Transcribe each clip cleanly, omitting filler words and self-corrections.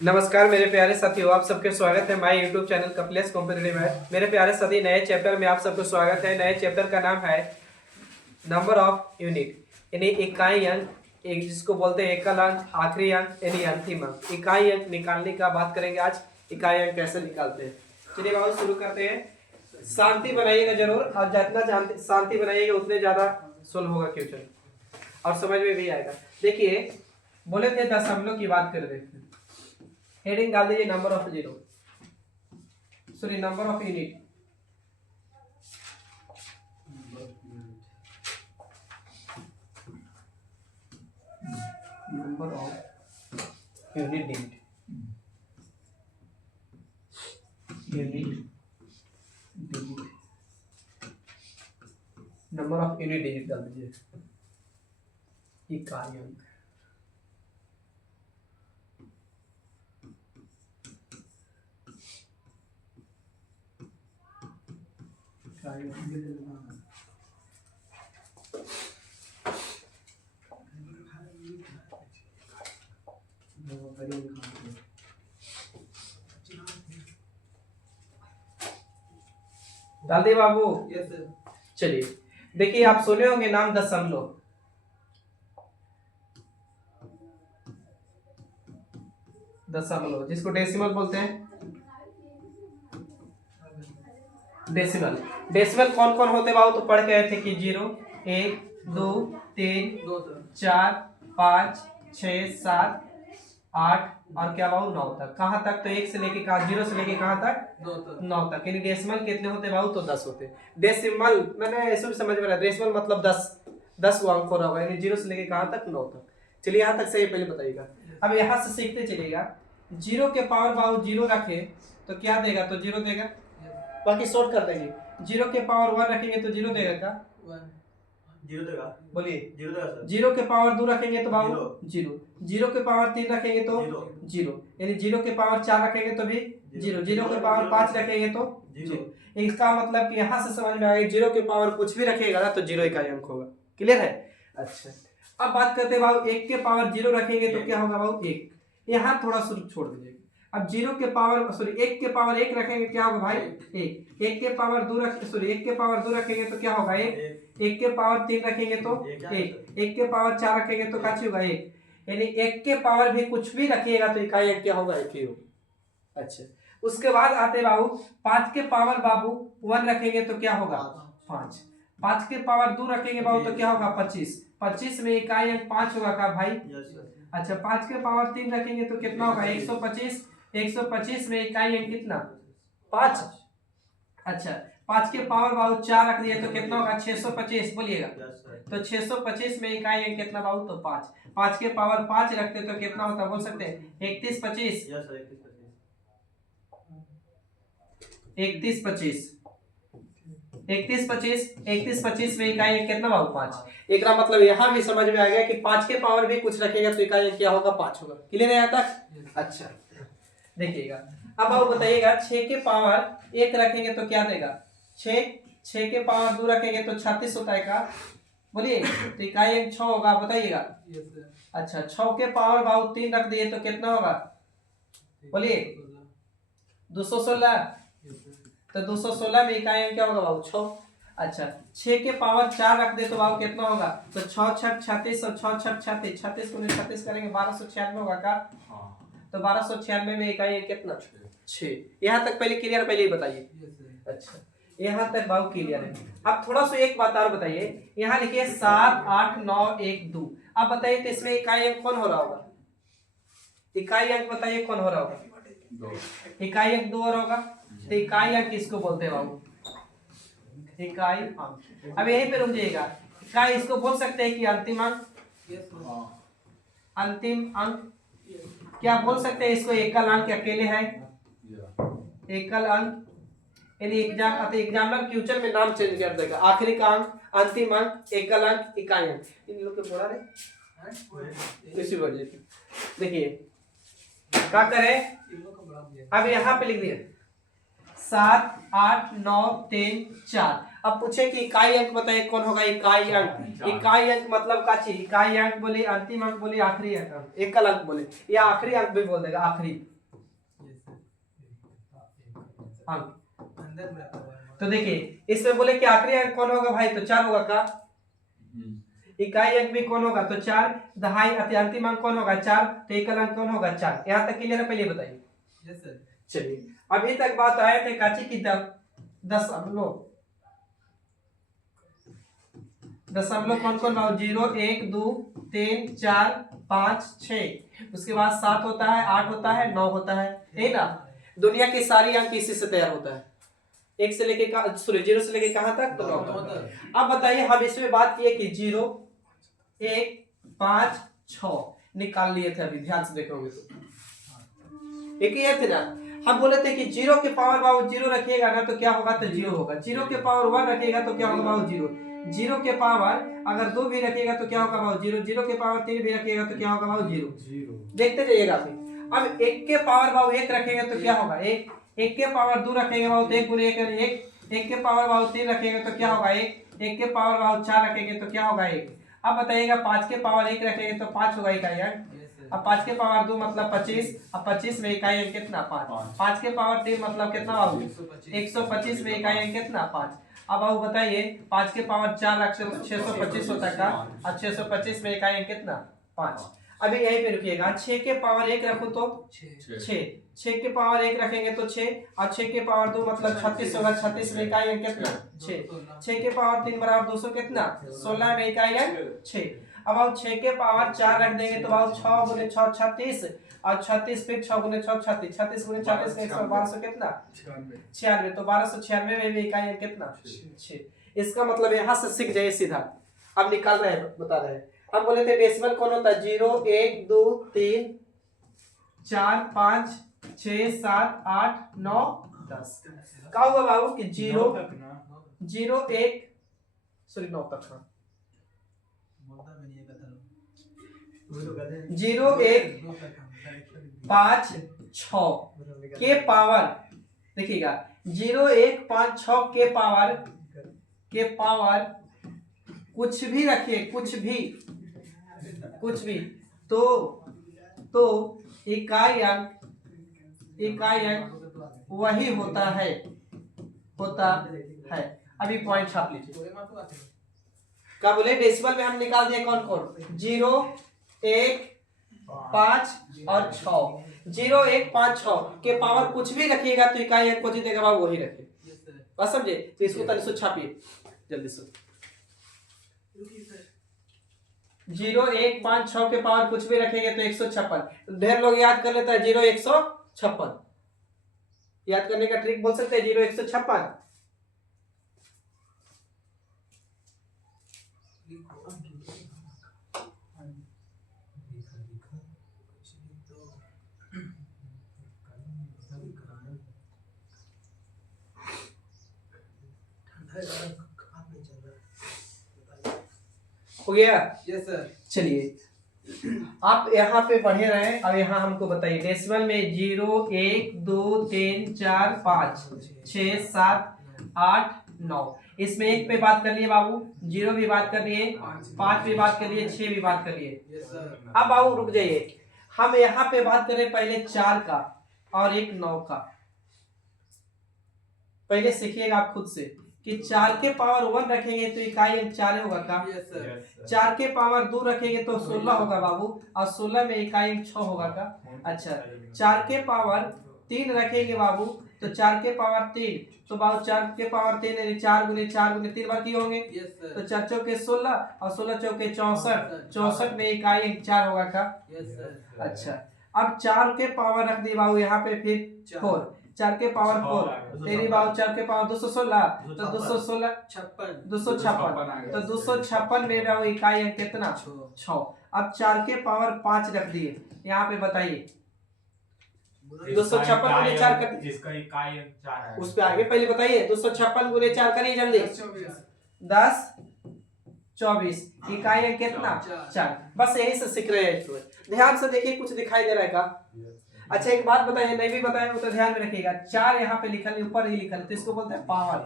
नमस्कार मेरे प्यारे साथियों, आप सबके स्वागत है my YouTube channel Kapilesh competitive math. मेरे प्यारे साथी, नए चैप्टर में आप सबको स्वागत है। नए चैप्टर का नाम है नंबर ऑफ यूनिट, यानी इकाई अंक, एक जिसको बोलते हैं एकल अंक, आखिरी अंक यानी अंतिम अंक। इकाई अंक निकालने का बात करेंगे आज। इकाई अंक कैसे निकालते हैं, चलिए बाबू शुरू करते हैं। शांति बनाइएगा जरूर, और जितना शांति बनाइएगा उतने ज्यादा सुलभ होगा क्वेश्चन और समझ में भी आएगा। देखिए, बोले थे दशमलव की बात कर रहे थे, हेडिंग डाल दीजिए number of zero, sorry number of unit. Number of unit digit, number of unit digit डाल दीजिए, इकाई अंक। डाल दिए बाबू? Yes sir. चलिए देखिए, आप सुने होंगे नाम दशमलव। दशमलव जिसको डेसिमल बोलते हैं, डेसिमल। डेसिमल कौन कौन होते बाबू? तो पढ़ के आए थे कि 0, 1, 2, 3, 4, 5, 6, 7, 8 और क्या बाबू 9 तक। कहाँ तक? तो 1 से लेके कहाँ, 0 से लेके कहाँ तक? 9 तक। यानी डेसिमल कितने होते बाबू? तो 10 होते। डेसिमल मैंने ऐसे भी समझ में आया, डेसिमल मतलब 10 वो अंक हो रहा होगा, यानी 0 से लेके कहाँ तक? 9 तक। चलिए यहाँ तक सही, पहले बताइएगा। अब यहाँ से सीखते चलिएगा। 0 के पावर बाबू 0 रखे तो क्या देगा? तो 0 देगा, बाकी शॉर्ट कर देंगे। 0 के पावर 1 रखेंगे तो 0 देगा क्या? 0 देगा। बोलिए। 0 देगा सर। 0 के पावर 2 रखेंगे तो बाबू 0। 0 के पावर 3 रखेंगे तो 0। यानी 0 के पावर 4 रखेंगे तो भी 0। 0 के पावर 5 रखेंगे तो 0। इसका मतलब कि यहाँ से समझ में आएगा, 0 के पावर कुछ भी रखेगा ना तो 0 इकाई अंक होगा। क्लियर है? अच्छा, अब बात करते हैं बाबू 1 के पावर 0 रखेंगे तो क्या होगा बाबू? 1। यहाँ थोड़ा सा छोड़ दीजिए। अब 0 के पावर सॉरी 1 के पावर 1 रखेंगे क्या होगा भाई? 1। 1 के पावर 2 1 के पावर 2 रखेंगे तो क्या होगा? 1। 1 के पावर 3 रखेंगे तो 1। 1 के पावर 4 रखेंगे तो क्या होगा? 1। यानी 1 के पावर भी कुछ भी रखिएगा तो इकाई अंक क्या होगा? 1 ही होगा। अच्छा, उसके बाद आते बाबू 5 के पावर बाबू 1 रखेंगे तो क्या होगा? 5। 5 के पावर 2 रखेंगे बाबू तो क्या होगा? 25। 25 में इकाई अंक 5 होगा का भाई? अच्छा, 5 के पावर 3 रखेंगे तो कितना होगा? 125। 125 में इकाई अंक कितना? 5। अच्छा, 5 के पावर बाबू 4 रख दिया तो कितना होगा? 625। बोलिएगा। तो 625 में इकाई अंक कितना बाबू? तो 5। 5 के पावर 5 रखते तो कितना होता? बोल सकते हैं 31 25। 31 25 31 25 31 25 में इकाई अंक कितना बाबू? 5। एक मतलब यहाँ भी समझ में आ गया कि 5 के पावर भी कुछ रखेगा तो इकाई अंक क्या होगा? 5 होगा। क्लियर है यहाँ तक? अच्छा, देखिएगा। अब आप बताइएगा 6 के पावर 1 रखेंगे तो क्या देगा? 6 के पावर 2 रखेंगे तो 36 होता है का? बोलिए। तो इकाई अंक 6 होगा, बताइएगा। अच्छा, 6 के पावर बाबू 3 रख दिए तो कितना होगा? बोलिए। 216। तो 216 में इकाई अंक क्या होगा बाबू? 6। अच्छा, 6 के पावर 4 रख दे तो बाबू कितना होगा? तो 6 6 36 और 6 6 36, 36 को 36 करेंगे 1296 होगा का? तो 1296 में इकाई अंक कितना? 6। यहाँ तक पहले क्लियर? पहले ही बताइए। अच्छा, यहाँ तक बाबू क्लियर है। अब थोड़ा सा एक बात और बताइए, यहाँ लिखिए 7 8 9 1 2। अब बताइए तो इसमें इकाई अंक कौन हो रहा होगा? इकाई अंक बताइए कौन हो रहा होगा? इकाई अंक 2 हो रहा होगा। तो इकाई अंक किसको बोलते हैं बाबू? इकाई अंक। अब यहीं पे रुक जाइएगा। इकाई इसको बोल सकते हैं कि अंतिम अंक? अंतिम अंक। क्या बोल सकते हैं इसको? एकल अंक अकेले है, एकल अंक। यानी एग्जामिनर फ्यूचर में नाम चेंज कर देगा। आखिरी का अंक, अंतिम अंक, एकल अंक, इकाई अंक। इन लोग के बोला रे इसी वजह से। देखिए क्या करें, अब यहाँ पे लिख दिया 7 8 9 3 4। अब पूछे कि इकाई अंक बताइए कौन होगा इकाई अंक। इकाई अंक मतलब का चीज, इकाई अंक बोली, अंतिम अंक बोली, आखिरी अंक, एकल अंक बोले या आखिरी अंक भी बोल देगा, आखिरी अंक। तो देखिए इसमें बोले कि आखिरी अंक कौन होगा भाई, तो 4 होगा का। इकाई अंक भी कौन होगा, तो 4। दहाई अंतिम अंक कौन होगा, 4। तो एकल अंक कौन होगा, 4। यहाँ तक क्लियर है, पहले बताइए। Yes sir. चलिए अभी तक बात आए थे काची की दशमलव। दशमलव कौन कौन भाव, 0 1 2 3 4 5 6। उसके बाद 7 होता है, 8 होता है, 9 होता है, यही ना। दुनिया के सारी अंक इसी से तैयार होता है, एक से लेके सॉरी 0 से लेके कहां तक, तो 9 तक। अब बताइए हम इसमें बात किए कि 0 1 5 6 निकाल लिए थे, अभी ध्यान से देखोगे तो एक ही है थे ना। हम बोले थे कि 0 के पावर बाबू 0 रखिएगा ना तो क्या होगा, तो 0 होगा। 0 के पावर 1 रखिएगा तो क्या होगा बाबू 0। 0 के पावर अगर 2 भी रखिएगा तो क्या होगा बाबू 0। 0 के पावर 3 भी रखिएगा तो क्या होगा बाबू 0। देखते जाइएगा फिर। अब 1 के पावर बाबू 1 रखेंगे तो क्या होगा 1। 1 के पावर 2 रखेंगे बाबू तो 1 गुने 1 यानी 1। 1 के पावर बाबू 3 रखेंगे तो क्या होगा 1। 1 के पावर बाबू 4 रखेंगे तो क्या होगा 1। अब बताइएगा 5 के पावर 1 रखेंगे तो 5 होगा इकाई अंक। अब 5 के पावर 2 मतलब 25। अब 25 में इकाई अंक कितना 5। 5 के पावर 3 मतलब कितना बाबू 125 में इकाई अंक कितना 5। अब बाबू बताइए 5 के पावर 4 अक्षर 625 होता है का। अब 625 में इकाई अंक कितना 5। अभी यहीं पे रुकिएगा। 6 के पावर 1 रखो तो 6। 6 के पावर 1 रखेंगे तो 6 और 6 के पावर 2 मतलब 36 होगा। 36 में इकाई अंक कितना 6। 6 के पावर 3 बराबर 200 कितना 16 में इकाई अंक 6। अब आप 6 के पावर 4 रख देंगे तो बाबू 6 गुने 6 36 और 36 फिर 6 गुने 6 36। 36 गुने 36 में 1200 कितना 96। तो 1296 में भी इकाई अंक कितना 6। इसका मतलब यहाँ से सीख जाइए सीधा। अब निकाल रहे हैं, बता रहे हैं। हम बोले थे डेसिमल कौन होता है 0 1 2 3 4 5 6 7 8 9 10। क्या हुआ बाबू कि 0 0 1 सॉरी 9 तक था। 0 1 5 6 के पावर देखिएगा 0 1 5 6 के पावर कुछ भी रखिए, कुछ भी तो इकाई अंक वही होता है। अभी पॉइंट छाप लीजिए। क्या बोले डेसिमल में हम निकाल दिए कौन कौन 0 1 5 और 6। 0 1 5 6 के पावर कुछ भी रखिएगा तो इकाई अंक को देगा बाबू वही रखिए। बस समझे। तो इसको तनिक से छापिए जल्दी से। 0 1 5 6 के पावर कुछ भी रखेंगे तो 156। ढेर लोग याद कर लेता है 0 156। याद करने का ट्रिक बोल सकते हैं 0 156। हो गया। Yes sir. चलिए आप यहाँ पे पढ़े रहे। अब यहाँ हमको बताइए डेसिमल में 0 1 2 3 4 5 6 7 8 9। इसमें 1 पे बात कर लिए बाबू, 0 भी बात कर लिए, 5 भी बात कर लिए, 6 भी बात कर लिए। अब बाबू रुक जाइए। हम यहाँ पे बात करें पहले 4 का और एक 9 का। पहले सीखिएगा आप खुद से कि 4 के पावर 1 रखेंगे तो इकाई अंक 4 होगा का। 4 के पावर 2 रखेंगे तो 16 होगा बाबू और 16 में इकाई अंक 6 होगा का। अच्छा 4 के पावर 3 रखेंगे बाबू तो 4 के पावर 3 तो बाबू 4 के पावर 3 यानी 4 गुने 3 बार की होंगे। तो 4 चौके 16 और 16 चौके 64। 64 में इकाई अंक 4 होगा का। अच्छा अब 4 के पावर रख दिए बाबू यहाँ पे फिर 4। 4 के पावर 4 तेरी बाबू 4 के पावर 216 तो 216 256 तो 256 में बाबू इकाई अंक कितना 6। अब 4 के पावर 5 रख दिए यहाँ पे बताइए 256 गुने 4 कर जिसका इकाई अंक 4 है उस पे आगे पहले बताइए 256 गुने 4 करिए जल्दी 10 24 इकाई अंक कितना 4। बस यही से सीख रहे हैं। ध्यान से देखिए कुछ दिखाई दे रहा है का। अच्छा एक बात बताइए, नहीं भी बताए वो तो ध्यान में रखिएगा, 4 यहाँ पे लिखल ऊपर ही लिखल तो इसको बोलते हैं पावर।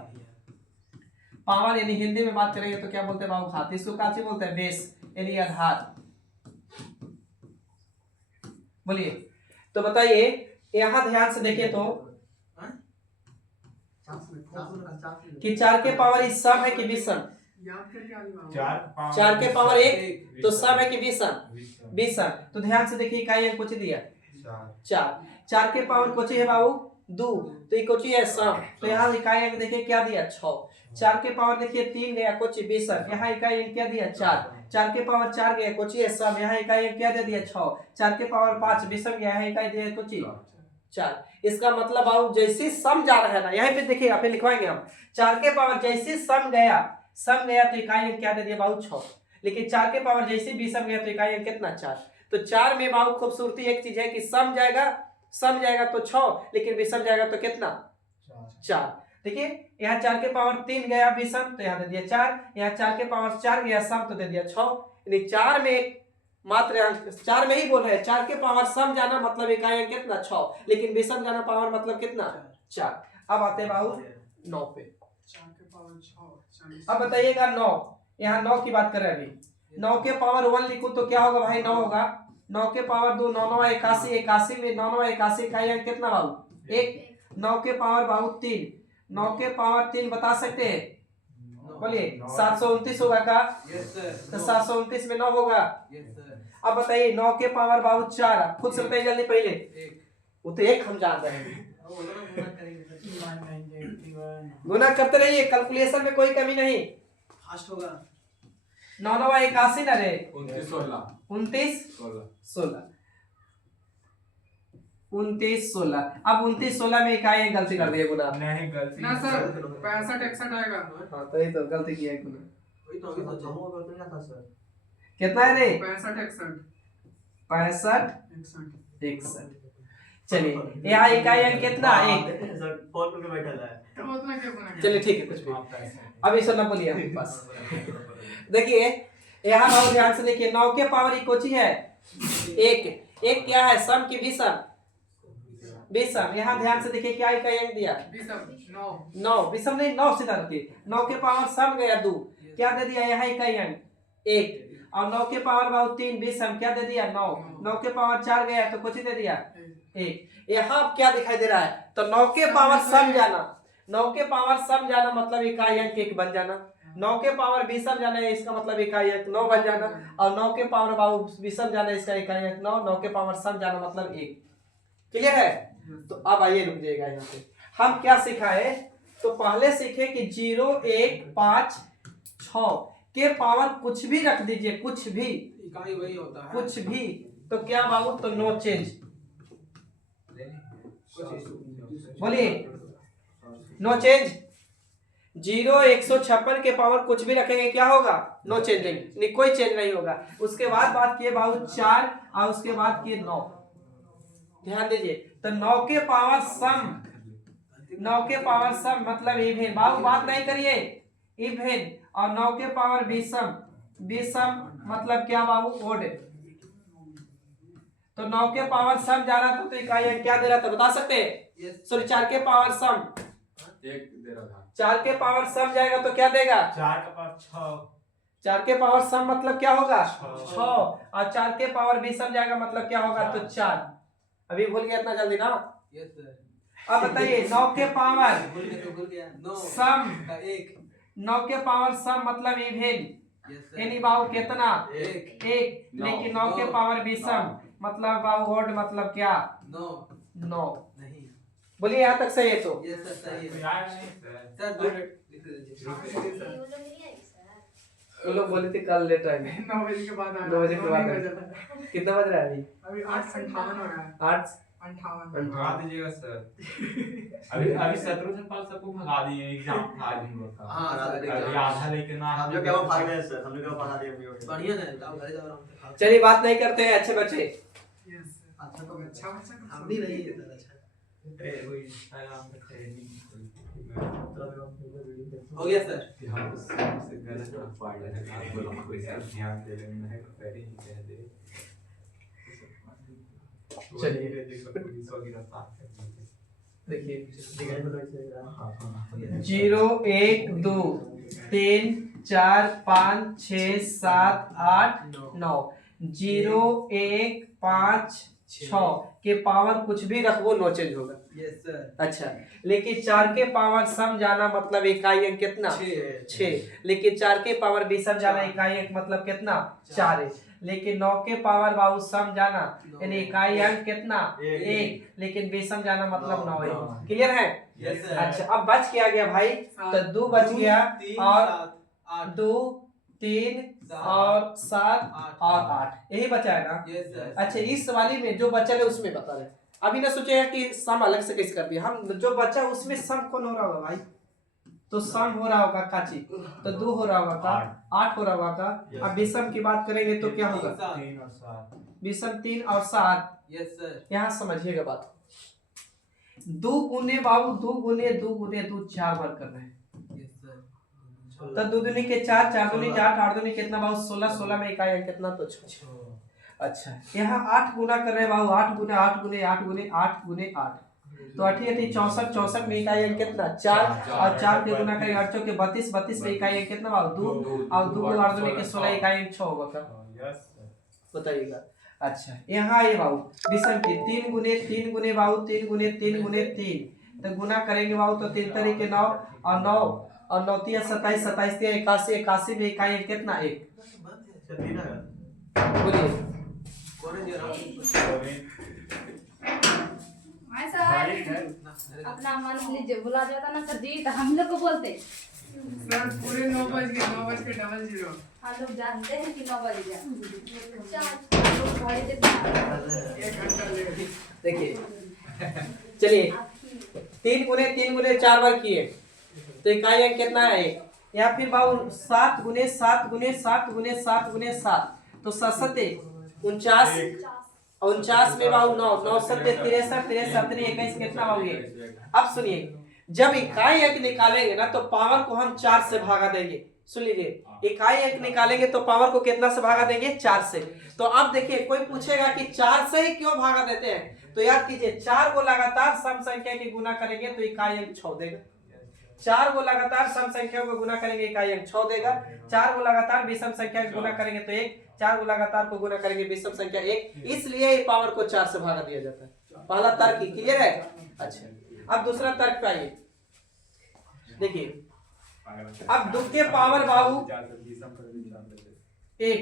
पावर यानी हिंदी में बात करेंगे तो क्या बोलते हैं बाबू घात, इसको काची बोलते हैं बेस यानी आधार। बोलिए तो बताइए यहाँ ध्यान से देखिए तो कि 4 के पावर इस सम है कि विषम? 4 के पावर 1 तो सम है कि विषम? विषम। तो ध्यान से देखिए इकाई अंक कुछ दिया 4, 4 के पावर कुछ है बाबू 2 तो ये कुछ है सम, तो यहाँ इकाई अंक देखिए क्या दिया 6। 4 के पावर देखिए 3 गया कुछ विषम, यहाँ इकाई अंक क्या दिया 4। 4 के पावर 4 गया कुछ है सम, यहाँ इकाई अंक क्या दे दिया 6। 4 के पावर 5 विषम गया है, इकाई दे कुछ 4। इसका मतलब बाबू जैसे सम जा रहा है ना, यहाँ पे देखिए फिर लिखवाएंगे हम, 4 के पावर जैसे सम गया तो इकाई अंक क्या दे दिया बाबू 6, लेकिन 4 के पावर जैसे विषम गया तो इकाई अंक कितना 4। तो 4 में बाबू खूबसूरती एक चीज है कि सम जाएगा तो 6, लेकिन विषम जाएगा तो कितना 4। देखिए यहाँ 4 के पावर 3 गया विषम तो यहाँ दे दिया 4, यहाँ 4 के पावर 4 गया सम तो दे दिया 6, यानी 4 में मात्र 4 में ही बोल रहे हैं, 4 के पावर सम जाना मतलब इकाई अंक कितना 6, लेकिन विषम जाना पावर मतलब कितना 4। अब आते हैं बाबू 9 पे। 4 के पावर 6, अब बताइएगा 9, यहाँ 9 की बात करें अभी, 9 के पावर 1 लिखूं तो क्या होगा भाई 9 होगा, 9 के पावर 2 9 9 81, 81 में 9 9 81 इकाई अंक कितना बाबू 1। 9 के पावर बाबू 3, 9 के पावर 3 बता सकते हैं, बोलिए 729 होगा का? तो 729 में 9 होगा। अब बताइए 9 के पावर बाबू 4, खुद से बताइए जल्दी पहले, वो तो 1 हम जान रहे हैं, गुना करते रहिए, कैलकुलेशन में कोई कमी नहीं, फास्ट होगा। 9 9 81 ना रे 29 16 29 16 29 16। अब 29 16 में इकाई अंक गलती कर दिए गुना, नहीं गलती ना सर 65 61 आएगा। हाँ तो ये तो गलती किया है गुना, वही तो अभी तो जमा होगा तो क्या था सर? कितना है रे 65 61 65 61 61। चलिए यहाँ इकाई अंक कितना 1, सर फोन करके बैठा है। तो उतना क्या बना? चलिए ठीक है कुछ भी, अभी सुनना बोलिए आपके पास। देखिए यहाँ बहुत ध्यान से देखिए, 9 के पावर इकोची है 1 क्या है सम की विषम, यहाँ ध्यान से देखिए क्या इकाई अंक दिया 9 विषम नहीं 9 सीधा रखिए, 9 के पावर सम गया 2 क्या दे दिया यहाँ इकाई अंक 1, और 9 के पावर बाबू 3 विषम क्या दे दिया 9, 9 के पावर 4 गया तो कुछ ही दे दिया 1। यहाँ क्या दिखाई दे रहा है, तो 9 के पावर सम जाना, 9 के पावर सम जाना मतलब इकाई अंक 1 बन जाना, 9 के पावर विषम जाना है इसका मतलब इकाई अंक 9 बन जाना, और 9 के पावर बाबू विषम जाना इसका इकाई अंक 9, 9 के पावर सम जाना मतलब 1। क्लियर है? तो अब आइए रुक जाइएगा, यहाँ पे हम क्या सिखाए, तो पहले सीखे कि 0 1 5 6 के पावर कुछ भी रख दीजिए, कुछ भी इकाई वही होता है, कुछ भी, तो क्या बाबू तो नो चेंज, बोलिए नो चेंज। 0 156 के पावर कुछ भी रखेंगे क्या होगा नो चेंजिंग, नहीं कोई चेंज नहीं होगा। उसके बाद बात किए बाबू 4 और उसके बाद किए 9, ध्यान दीजिए, तो 9 के पावर सम, 9 के पावर सम मतलब इवेन, बाबू बात नहीं करिए इवेन, और 9 के पावर विषम, विषम मतलब क्या बाबू ओड, तो 9 के पावर सम जा रहा था तो इकाई अंक क्या दे रहा था बता सकते हैं? सॉरी 4 के पावर सम, 1 दे रहा था, 4 के पावर सम जाएगा तो क्या देगा 4 का पावर 6, 4 के पावर सम मतलब क्या होगा 6, 6 और 4 के पावर विषम जाएगा मतलब क्या होगा तो 4। अभी भूल गया इतना जल्दी ना? अब बताइए 9 के पावर सम, 9 के पावर सम मतलब इवेन, यानी बाबू कितना 1, लेकिन 9 के पावर विषम मतलब बाबू ओड मतलब क्या 9। बोलिए यहाँ तक सही है? तो वो लोग बोले थे कल लेट आएंगे, 9 बजे के बाद 9 बजे के बाद कितना बज रहा है अभी? अभी 8:58 हो रहा है, 8:58 भगा दीजिएगा सर। अभी शत्रुघ्न पाल सबको भगा दिए, एग्जाम था आज हम लोग का। हाँ, रात में अभी आधा लेके ना हम लोग क्या भाग गए सर, हम लोग क्या पढ़ा दिए बढ़िया है, अब घरे जाओ आराम से। चलिए बात नहीं करते हैं अच्छे बच्चे। अच्छा तो अच्छा बच्चा हम भी नहीं है सर। अच्छा अरे वही इंस्टाग्राम पे ट्रेंडिंग हो गया सर। हम से गलत ना पढ़ रहे हैं, आपको कोई सर ध्यान दे रहे हैं, पहले ही कह दे। चलिए पुलिस को गिरफ्तार कर दिया। देखिए हाँ, हाँ। 0 1 2 3 4 5 6 7 8 9 0 1 5 6 के पावर कुछ भी रखो नो चेंज होगा। Yes sir. अच्छा, लेकिन 4 के पावर सम जाना मतलब इकाई अंक कितना 6, लेकिन 4 के पावर विषम जाना इकाई अंक मतलब कितना 4 है, लेकिन 9 के पावर बाबू सम जाना यानी इकाई अंक कितना 1, लेकिन विषम जाना मतलब 9 है। क्लियर है? Yes sir. अच्छा, अब बच क्या गया भाई, तो 2 बच गया और 2 3 और 7 और 8 यही बचा है ना। Yes sir. अच्छा, इस वाली में जो बचा है उसमें बता रहे, अभी ना सोचेगा कि सम अलग से कैसे कर दिया, हम जो बचा उसमें सम कौन हो रहा होगा भाई, तो सम हो रहा होगा काची, तो 2 हो रहा होगा का 8 हो रहा होगा का। अब विषम की बात करेंगे तो क्या होगा, 3 और 7। विषम 3 और 7। Yes sir. यहाँ समझिएगा बात, 2 गुने बाबू 2 गुने 2 गुने 2 4 बार कर रहे हैं, यस सर। तो 2 दूनी के 4, 4 दूनी के 8, 8 दूनी कितना बाबू 16, 16 में इकाई अंक कितना तो 6। अच्छा, यहाँ 8 गुना कर रहे हैं बाबू, 8 गुने 8 गुने 8 गुने 8 गुने 8, तो 8 8 64, 64 में इकाई अंक कितना 4, और 4 के गुना करेंगे 8 के 32, 32 में इकाई अंक कितना बाबू 2, और 2 को 8 दूनी के 16 इकाई अंक 6 होगा का। Yes sir. बताइएगा। अच्छा, यहाँ ये बाबू विषम की 3 गुने बाबू 3 गुने 3 गुने 3, तो गुना करेंगे बाबू तो 3 तरीके 9 और 9 और 9 तिया 27, 27 तिया 81, 81 में इकाई अंक कितना 1। बोलिए अपना मान लीजिए बुला जाता ना सर जी, तो हम लोग को बोलते सर पूरे 9 बज के 9:00 हम लोग जानते हैं कि 9 बज गया। 1 घंटा लेट। देखिए, चलिए 3 गुने 4 बार किए तो इकाई अंक कितना है 1, या फिर बाबू 7 गुने 7 गुने 7 गुने 7 गुने 7, तो 7 49, 49 में बाबू 9, 9 7 63, 63 21 कितना हो गया। अब सुनिए, जब इकाई अंक निकालेंगे ना तो पावर को हम 4 से भागा देंगे। सुन लीजिए, इकाई अंक निकालेंगे तो पावर को कितना से भागा देंगे 4 से। तो अब देखिए, कोई पूछेगा कि 4 से ही क्यों भागा देते हैं, तो याद कीजिए 4 को लगातार सम संख्या की गुना करेंगे तो इकाई अंक 6 देगा। 4 को लगातार सम संख्या को गुना करेंगे इकाई अंक 6 देगा। 4 को लगातार विषम संख्या को गुना करेंगे तो 1, 4 को लगातार को गुना करेंगे विषम संख्या 1, इसलिए पावर को 4 से भागा दिया जाता है। पहला तर्क क्लियर है। अच्छा, अब दूसरा तर्क पे आइए। देखिए, अब 2 के पावर बाबू 1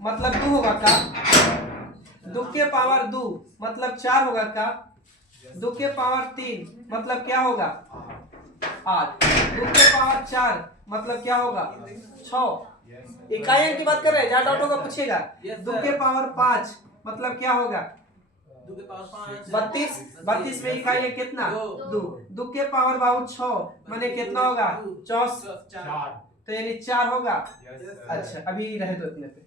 मतलब 2 होगा का, 2 के पावर 2 मतलब 4 होगा का, 2 के पावर 3 मतलब क्या होगा 8, 2 के पावर 4 मतलब क्या होगा 6। इकाई अंक की बात कर रहे हैं, जहाँ डाउट होगा पूछिएगा। 2 के पावर 5 मतलब क्या होगा 32, 32 में इकाई अंक कितना 2, 2 के पावर बाबू 6 माने कितना होगा 4, तो यानी 4 होगा। अच्छा, अभी रहे दो इतने पे।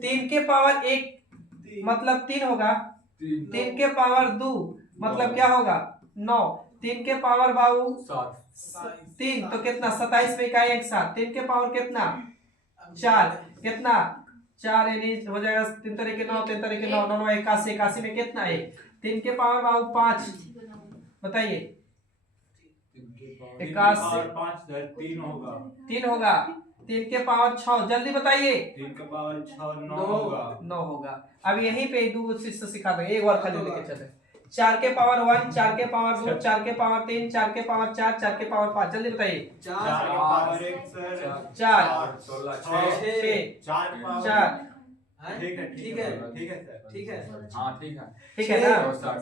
3 के पावर 1 मतलब 3 होगा, 3 के पावर 2 मतलब क्या होगा 9, 3 के पावर बाबू 3 तो कितना 27 में इकाई अंक 7, 3 के पावर कितना 4 कितना 4 यानी हो जाएगा 3 तरीके 9, 3 तरीके 9, 9 81, 81 में कितना 1, 3 के पावर बाबू 5 बताइए 81 3 होगा, 3 के पावर 6 जल्दी बताइए 3 का पावर 6 9 होगा। 9 होगा। अब यहीं पे 2 चीज सिखा देंगे, एक बार खाली लेके चले। 4 के पावर 1, 4 के पावर 2, 4 के पावर 3, 4 के पावर 4, 4 के पावर 5 जल्दी बताइए। 4 का पावर 1 सर 4 16 6 4 4 ठीक है सर ठीक है। हाँ ठीक है ठीक है ना,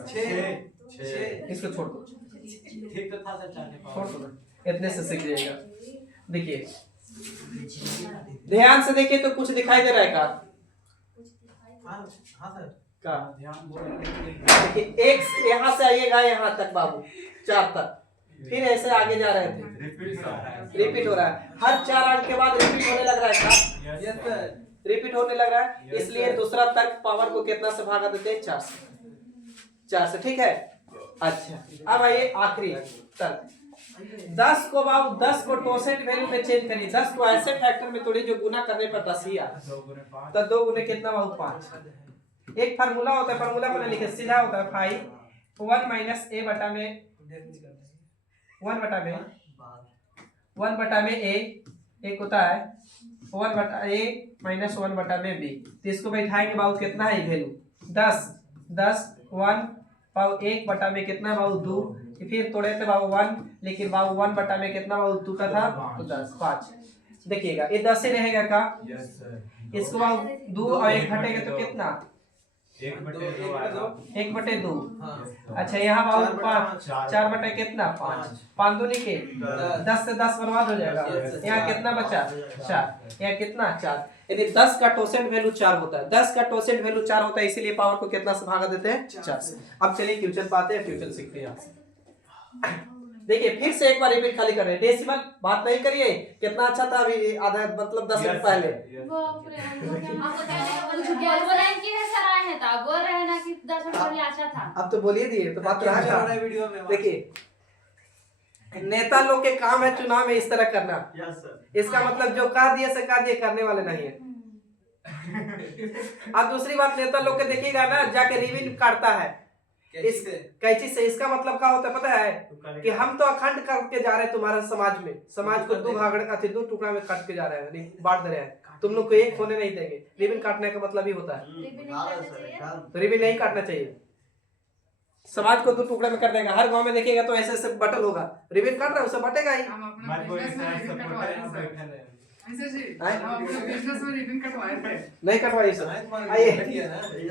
6 इसको छोड़ दो, ठीक तो था सर 4 के छोड़ दो, इतने से सीख जाएगा। देखिए, ध्यान से देखिए तो कुछ दिखाई दे रहा है का हाँ सर का देखिए, एक यहाँ से आइएगा यहाँ तक बाबू 4 तक, फिर ऐसे आगे जा रहे थे, रिपीट हो रहा है, हर 4 अंक के बाद रिपीट होने लग रहा है का, यस सर रिपीट होने लग रहा है। इसलिए दूसरा तर्क पावर को कितना से भागा देते हैं 4 से, 4 से ठीक है। अच्छा, अब आइए आखिरी तर्क, 10 को बाबू 10 को टोसेंट वैल्यू में चेंज करिए, 10 को ऐसे फैक्टर में तोड़िए जो गुना करने पर 10 ही आए, तो 2 गुने कितना बाबू 5, एक फार्मूला होता है, फार्मूला पर लिखे सीधा होता है 5 1 माइनस ए बटा में 1 बटा में ए, एक होता है 1 बटा ए माइनस 1 बटा में बी। तो इसको बैठाएंगे बाबू कितना है वैल्यू 10 1 बाबू 1 बटा में कितना बाबू 2, फिर तोड़े थे बाबू 1, लेकिन बाबू 1 बटा में कितना बाबू 2 का था तो 10 5। देखिएगा ये 10 से रहेगा का, यस सर, इसको बाबू 2 और 1 घटेगा तो कितना 1/2 1/2। हाँ। अच्छा यहाँ बाबू 5 4 4 बटे कितना 5 5 दूनी के 10 से 10 बर्बाद हो जाएगा। यहाँ कितना बचा 4, यहाँ कितना 4। यदि 10 का टोसेंट वैल्यू 4 होता है, 10 का टोसेंट वैल्यू 4 होता है, इसीलिए पावर को कितना से भागा देते हैं 4 से। अब चलिए क्वेश्चन पाते हैं, क्वेश्चन सीखते हैं यहाँ से। देखिए फिर से एक बार रिपीट खाली कर रहे हैं, डेसिमल बात नहीं करिए, कितना अच्छा था अभी आधा मतलब 10 मिनट पहले। बाप रे, हम लोग क्या- आपको कुछ बोल रहे हैं कि है सर आए हैं, तो आप बोल रहे हैं ना कि 10 मिनट पहले अच्छा था। अब तो बोलिए दिए तो बात रहा चल रहा था। है वीडियो में। देखिए नेता लोग के काम है चुनाव में इस तरह करना, यस सर, इसका मतलब जो कह दिए से कह दिए, करने वाले नहीं है। अब दूसरी बात, नेता लोग के देखिएगा ना जाके रिविन काटता है इस कैंची से, इसका मतलब क्या होता है पता है कि हम तो अखंड करके जा रहे हैं तुम्हारे समाज में, समाज को दो टुकड़ा में काट के जा रहे हैं, बांट दे रहे हैं, तुम लोग को एक होने नहीं देंगे। रिबिन काटने का मतलब ही होता है, तो रिबिन नहीं काटना चाहिए, समाज को 2 टुकड़े में कर देगा। हर गांव में देखिएगा तो ऐसे ऐसे बटन होगा, रिबिन काट रहा है उसे बटेगा ही। हम अपना मत बोलिए बिजनेस में सर, रिबन सपोर्टर कटवाए हैं, हैं सर। बैठे हैं। ऐसे जी, आए? हम अपना बिजनेस में रिबन कटवाए थे। नहीं कटवाइए सर, आइए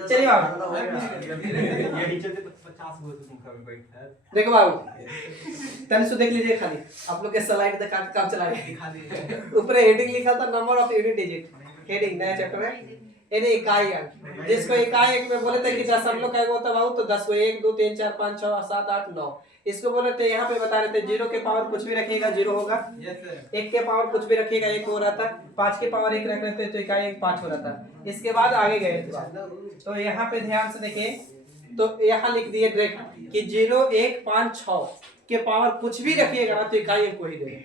चलिए बाबू। ये टीचर से 50 गो तो मुखा में बैठा है। देखो बाबू तन से देख लीजिए खाली, आप लोग के स्लाइड दिखा के काम चलाएंगे। दिखा दीजिए। ऊपर हेडिंग लिखा था number of unit digit, heading नया चैप्टर है, यानी इकाई अंक। जिसको इकाई अंक में बोले थे कि दशमलव का होता है बाबू, तो 10 को 1 2 3 4 5 6 7 8 9, इसको बोले थे यहाँ पे बता रहे थे 0 के पावर कुछ भी रखिएगा 0 होगा, यस सर, 1 के पावर कुछ भी रखिएगा 1 हो रहा था, 5 के पावर 1 रख रहे थे तो इकाई अंक 5 हो रहा था। इसके बाद आगे गए तो यहाँ पे ध्यान से देखिए, तो यहाँ लिख दिए डायरेक्ट कि 0 1 5 6 के पावर कुछ भी रखिएगा ना तो इकाई अंक को ही देगा।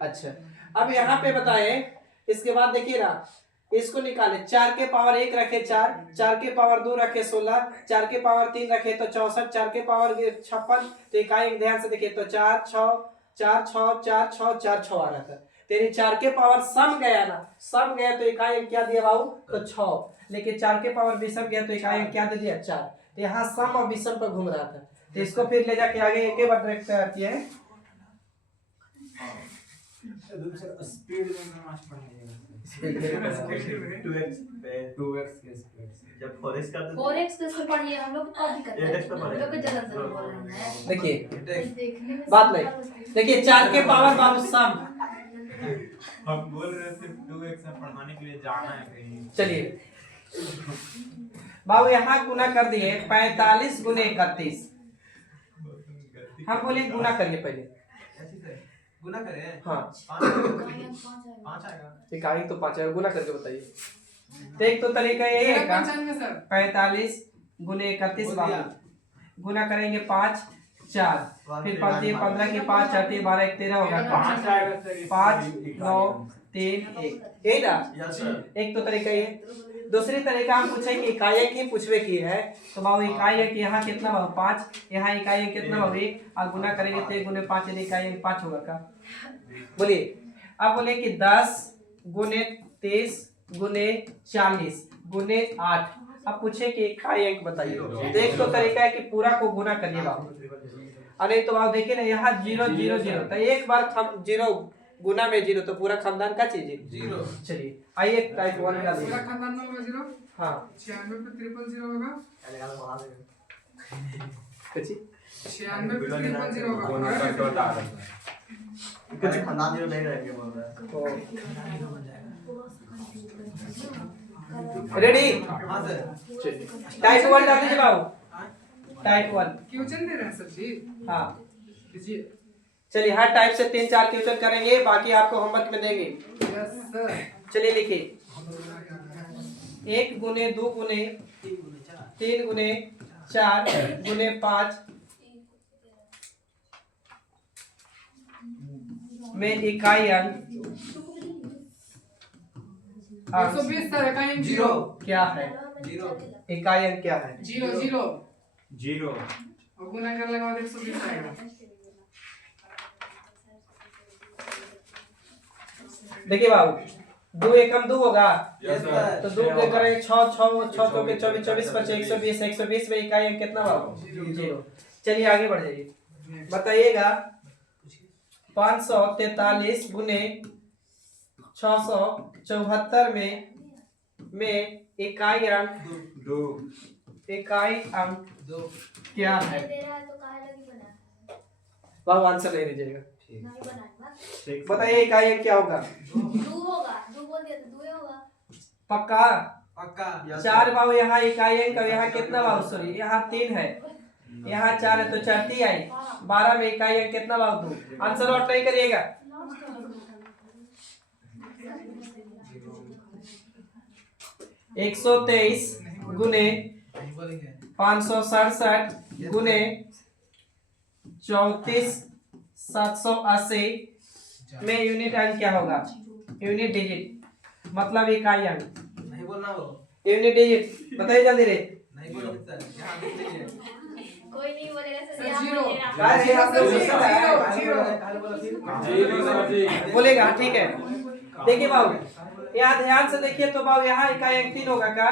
अच्छा अब यहाँ पे बताए, इसके बाद देखिए ना इसको निकाले, 4 के पावर 1 रखे 4, 4 के पावर 2 रखे 16, 4 के पावर 3 रखे तो 64, 4 के पावर 56, तो इकाई अंक ध्यान से देखिए तो 4 6 4 6 4 6 4 6 आ रहा था। तेरी 4 के पावर सम गया ना, सम गया तो इकाई अंक क्या दिया बाबू तो 6, लेकिन 4 के पावर विषम गया तो इकाई अंक क्या दे दिया 4। तो यहाँ सम और विषम पर घूम रहा था, तो इसको फिर ले जाके आगे एक बार डायरेक्ट तैयार किए हैं। स्पीड में मास्टर पढ़ाइएगा। 2x पे 2x के स्पीड से। जब 4x करते थे 4x कैसे पढ़िए, हम लोग को दिक्कत है, इंडेक्स पे हम लोग को जलन से बोल रहे हैं। देखिए देखने में बात नहीं, देखिए 4 के पावर बाबू सम, हम बोल रहे थे 2x में पढ़ाने के लिए जाना है कहीं। चलिए बाबू यहाँ गुना कर दिए 45 गुने 31, हम बोले गुना करिए पहले। ऐसे से गुना करें हाँ 5 आएगा इकाई तो 5 है, गुना करके बताइए। तो एक तो तरीका यही है का 95 सर। 45 गुने 31 बाबू, गुना करेंगे 5 4, फिर पड़ती है 15 की 5 4 12 1 13 होगा 5 आएगा सर। 5 9 3 1, यही ना यस सर, एक तो तरीका ये। दूसरी तरीका हम पूछे कि इकाई अंक ही पूछवे की है, तो बाबू इकाई अंक यहाँ कितना बाबू 5, यहाँ इकाई अंक कितना बाबू 1, और गुना करेंगे तो 1 गुने 5 यानी इकाई अंक 5 होगा का। बोलिए अब बोले कि 10 गुने 30 गुने 40 गुने 8, अब पूछे कि इकाई अंक बताइए। तो एक तो तरीका है कि पूरा को गुना करिए बाबू, अरे तो आप देखिए ना यहाँ 0 0 0, तो एक बार हम 0 गुना में 0, तो पूरा खानदान का चीज है 0 चलिए आइए टाइप 1 पूरा डालिए। खानदान में होगा 0, हाँ 96 पे 000 होगा, चलेगा तो बढ़ा देंगे। कची 96 पे 000 होगा। गुना का डॉट आ रहा है। कुछ खानदान जो नहीं रहेंगे बोल रहा है। तो रेडी हाँ सर, टाइप 1 डाल दीजिए बाबू, टाइप 1। क्वेश्चन दे रहे हैं सर जी, हाँ कीजिए। चलिए हर टाइप से 3-4 क्वेश्चन करेंगे, बाकी आपको होमवर्क में देंगे। Yes sir. चलिए लिखिए 1 गुने 2 गुने 3 गुने 4 गुने 5 में इकाई अंक 120 सर, इकाई अंक 0। क्या है? इकाई अंक क्या है? जीरो जीरो जीरो और गुना करने के बाद 120 आएगा। देखिए बाबू, 2 एकम 2 होगा, Yes, sir. तो 2 के करेंगे 6 6 6 चौके 24 24 25 120 120 में इकाई अंक कितना बाबू? जीरो। चलिए आगे बढ़ जाइए, बताइएगा 543 गुने 674 में इकाई अंक दो क्या है? बाबू आंसर नहीं दीजिएगा, बताइए इकाई अंक क्या होगा? पक्का? पक्का 4 बाबू यहाँ इकाई अंक, यहाँ कितना बाबू? सॉरी यहाँ 3 है, यहाँ 4 है, तो 4 3 आई 12 में इकाई अंक कितना बाबू? 2। आंसर नोट नहीं करिएगा। 123 गुने 567 गुने 34,780 में यूनिट अंक क्या होगा? यूनिट डिजिट मतलब इकाई अंक, नहीं बोलना वो, यूनिट डिजिट बताइए जल्दी रे। नहीं बोलोगे सर, यहाँ लिख लीजिए। कोई नहीं बोलेगा सर, सर, यहाँ जीरो। बोलेगा। अरे आप लोग जीरो। बोलेगा, ठीक है। देखिए बाबू, यहाँ ध्यान से देखिए तो बाबू यहाँ इकाई अंक 3 होगा क्या?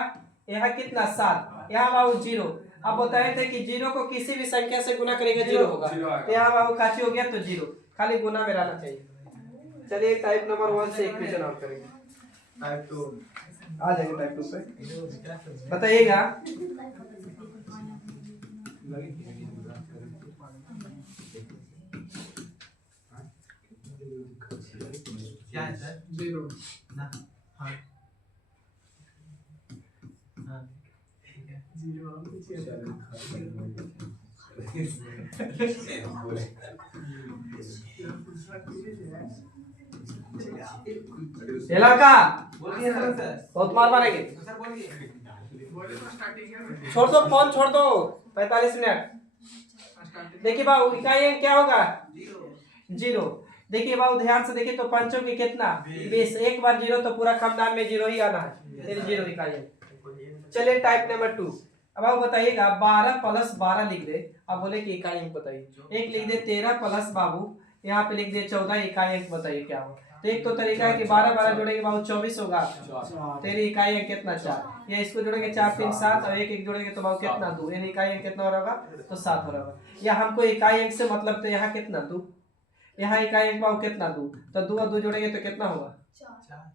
यहाँ कितना? 7, यहाँ बाबू 0। अब बताए थे कि 0 को किसी भी संख्या से गुना करेंगे 0 होगा, तो यहाँ बाबू काची हो गया तो 0, खाली गुना में रहना चाहिए। चलिए टाइप नंबर 1 से इक्वेशन आउट करेंगे, टाइप 2 आ जाएंगे टाइप 2 पे। बताइएगा क्या है सर? जीरो ना हाँ हाँ ठीक है। जीरो ये लड़का बोलिए सर। सर बहुत मार मारेंगे, सर बोलिए। बोले तो स्टार्टिंग है। छोड़ दो फोन, छोड़ दो 45 मिनट। देखिए बाबू इकाई अंक क्या होगा? जीरो 0। देखिए बाबू ध्यान से देखिए तो पंचों की कितना? 20। एक बार 0 तो पूरा खानदान में 0 ही आना है, फिर 0 इकाई अंक। चलिए टाइप नंबर 2। अब आप बताइएगा 12 + 12 लिख दे, अब बोले कि इकाई अंक बताइए। एक लिख दे 13 प्लस बाबू यहाँ पे लिख दे 14, इकाई अंक बताइए क्या हो? तो एक तो तरीका है कि 12 12 जोड़ेंगे बाबू 24 होगा, तेरी इकाई अंक कितना? 4। या इसको जोड़ेंगे 4 3 7 और 1 1 जोड़ेंगे तो बाबू कितना? 2। यानी इकाई अंक कितना हो रहा होगा? तो 7 हो रहा होगा। या हमको इकाई अंक से मतलब तो यहाँ कितना? 2। यहाँ इकाई अंक बाबू कितना? 2। तो 2 और 2 जोड़ेंगे तो कितना होगा?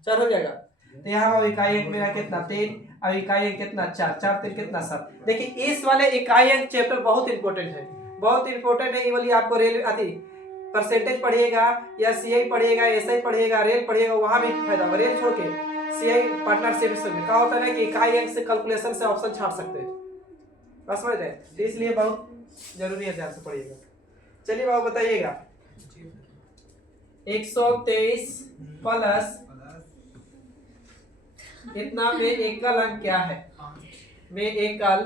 4 हो जाएगा। तो यहाँ बाबू इकाई अंक मेरा कितना? 3। अब इकाई अंक कितना? 4 4 3 कितना? 7। देखिए इस वाले इकाई अंक चैप्टर बहुत इंपॉर्टेंट है, बहुत इंपॉर्टेंट है। ये वाली आपको रेलवे आती परसेंटेज पढ़िएगा या सीआई पढ़िएगा, एसआई पढ़िएगा, रेल पढ़िएगा, वहां भी फायदा होगा। रेल छोड़ के सीआई पार्टनरशिप में क्या होता है कि इकाई अंक से कैलकुलेशन से ऑप्शन छाट सकते हैं, बस समझ रहे हैं? इसलिए बहुत जरूरी है, ध्यान से पढ़िएगा। चलिए बाबू बताइएगा 123 प्लस इतना में एकल अंक क्या है? में एकल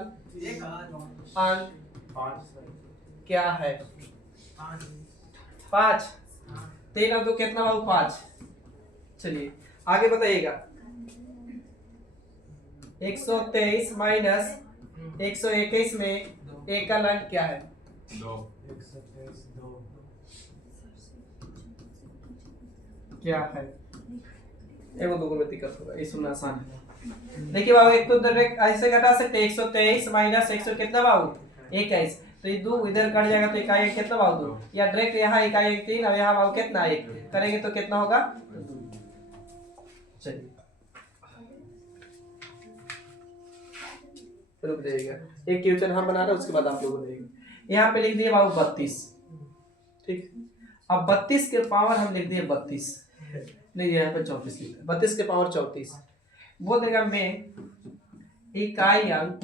अंक क्या है? 5। 3 और 2 कितना बाबू? 5। चलिए आगे बताइएगा 123 माइनस 121 में एकल अंक क्या है? 2 क्या है? एगो दो में दिक्कत होगा, ये सुनना आसान है। देखिए बाबू एक तो डायरेक्ट ऐसे घटा सकते हैं, 123 माइनस 100 कितना बाबू? 21। तो ये 2 इधर कट जाएगा तो इकाई अंक कितना बाबू? 2। या डायरेक्ट यहाँ इकाई अंक 3 और यहाँ बाबू कितना? 1 करेंगे तो कितना होगा? 2। चलिए रुक जाइएगा, एक क्वेश्चन हम बना रहे हैं उसके बाद आप लोग बनाइएगा। यहाँ पे लिख दिए बाबू 32, ठीक। अब 32 के पावर हम लिख दिए 32, नहीं यहाँ पे 34 लिखा, 32 के पावर 34 बोल देगा मैं इकाई अंक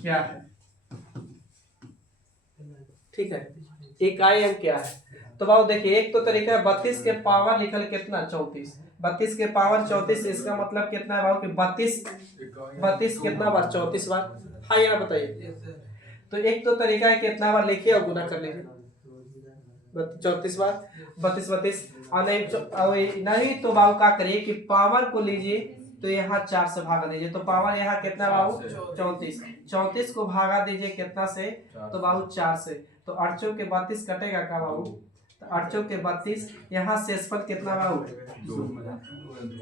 क्या है? ठीक है, इकाई अंक क्या है? तो बाबू देखिए एक तो तरीका है 32 के पावर लिखल कितना? 34। 32 के पावर 34, इसका मतलब कितना है बाबू कि 32 कितना बार? 34 बार। हाँ यार बताइए। तो एक तो तरीका है कितना बार लिखिए और गुना कर लीजिए 34 बार, 32 और नहीं तो बाबू क्या करिए कि पावर को लीजिए तो यहाँ 4 से भागा दीजिए, तो पावर यहाँ कितना बाबू 34। 34 को भागा दीजिए कितना से, तो बाबू 4 से, तो 8 चौक के 32 कटेगा का बाबू, तो 8 चौक के 32, यहाँ शेषफल कितना बाबू,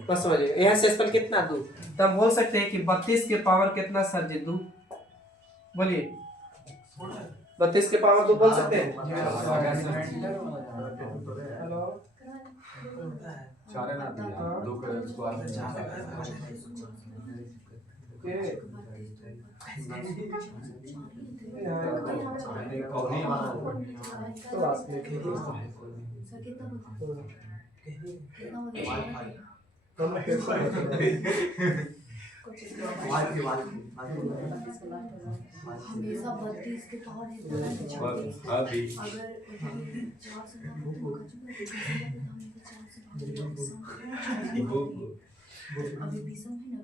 बस समझिए यहाँ शेषफल कितना 2, तो हम बोल सकते हैं कि 32 के पावर कितना सर जी 2, बोलिए 32 के पावर 2 बोल सकते हैं। हेलो चार है ना दिया, दो का स्क्वायर में हमेशा 32 के पावर है तो अभी अगर 4 से अभी बीसम है ना,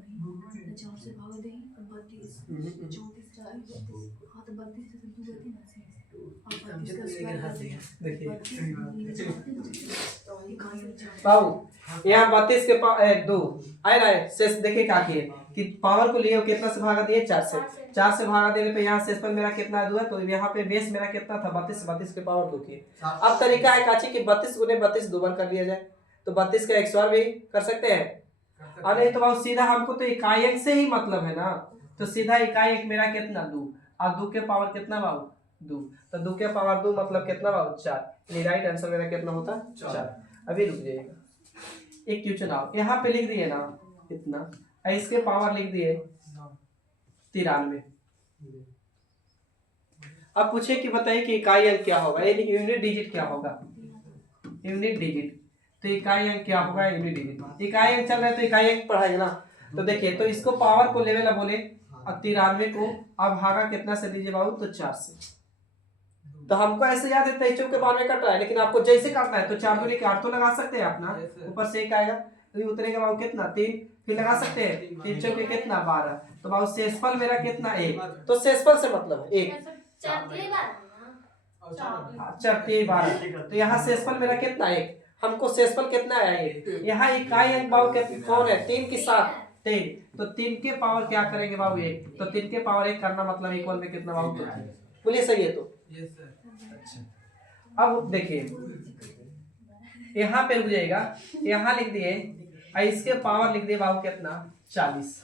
अभी 4 से भाग दें 32 34 हाँ तो 32 से तू गलती ना से और 32 का स्क्वायर कर दें, देखिए देखिए बाबू यहाँ 32 के पावर 2 आए ना, शेष देखिए क्या किए कि पावर को लिए कितना से भागा दिए 4 से, 4 से भागा देने पे यहाँ शेषफल मेरा कितना 2 है, तो यहाँ पे बेस मेरा कितना था 32, 32 के पावर 2 किए। अब तरीका है काची कि 32 गुने 32 दो बार कर लिया जाए, तो 32 का 100 भी कर सकते हैं, और नहीं तो बाबू सीधा हमको तो इकाई अंक से ही मतलब है ना, तो सीधा इकाई अंक मेरा कितना 2, और 2 के पावर कितना बाबू 2, तो 2 के पावर 2 मतलब कितना बाबू 4, राइट आंसर मेरा कितना होता 4। अभी रुक जाइएगा, एक क्वेश्चन आओ यहाँ पे लिख दिए ना इतना, और इसके पावर लिख दिए 93। अब पूछे कि बताइए कि इकाई अंक क्या होगा, यानी यूनिट डिजिट क्या होगा, यूनिट डिजिट, तो इकाई अंक क्या होगा यूनिट डिजिट। इकाई अंक चल रहा है तो इकाई अंक पढ़ाएंगे ना, तो देखिए तो इसको पावर को लेवल बोले, अब 93 को अब भागा कितना से दीजिए बाबू, तो 4 से, तो हमको ऐसे याद है 23 के 92 कट रहा है, लेकिन आपको जैसे काटना है तो 4 दूनी 8 तो लगा सकते हैं अपना, ऊपर से 1 आएगा तो ये उतरेगा बाबू कितना 3, फिर लगा सकते हैं 3 चौके कितना 12, तो बाबू शेषफल मेरा कितना 1, तो शेषफल से मतलब है 1 4 3 12, तो यहाँ शेषफल मेरा कितना 1, हमको शेषफल कितना है 1, यहाँ इकाई अंक बाबू कौन है 3 के साथ 3, तो 3 के पावर क्या करेंगे बाबू 1, तो 3 के पावर 1 करना मतलब इक्वल में कितना बाबू, बोलिए सही है तो। अब देखिए यहाँ पे रुक जाएगा, यहाँ लिख दिए और इसके पावर लिख दिए बाबू कितना 40।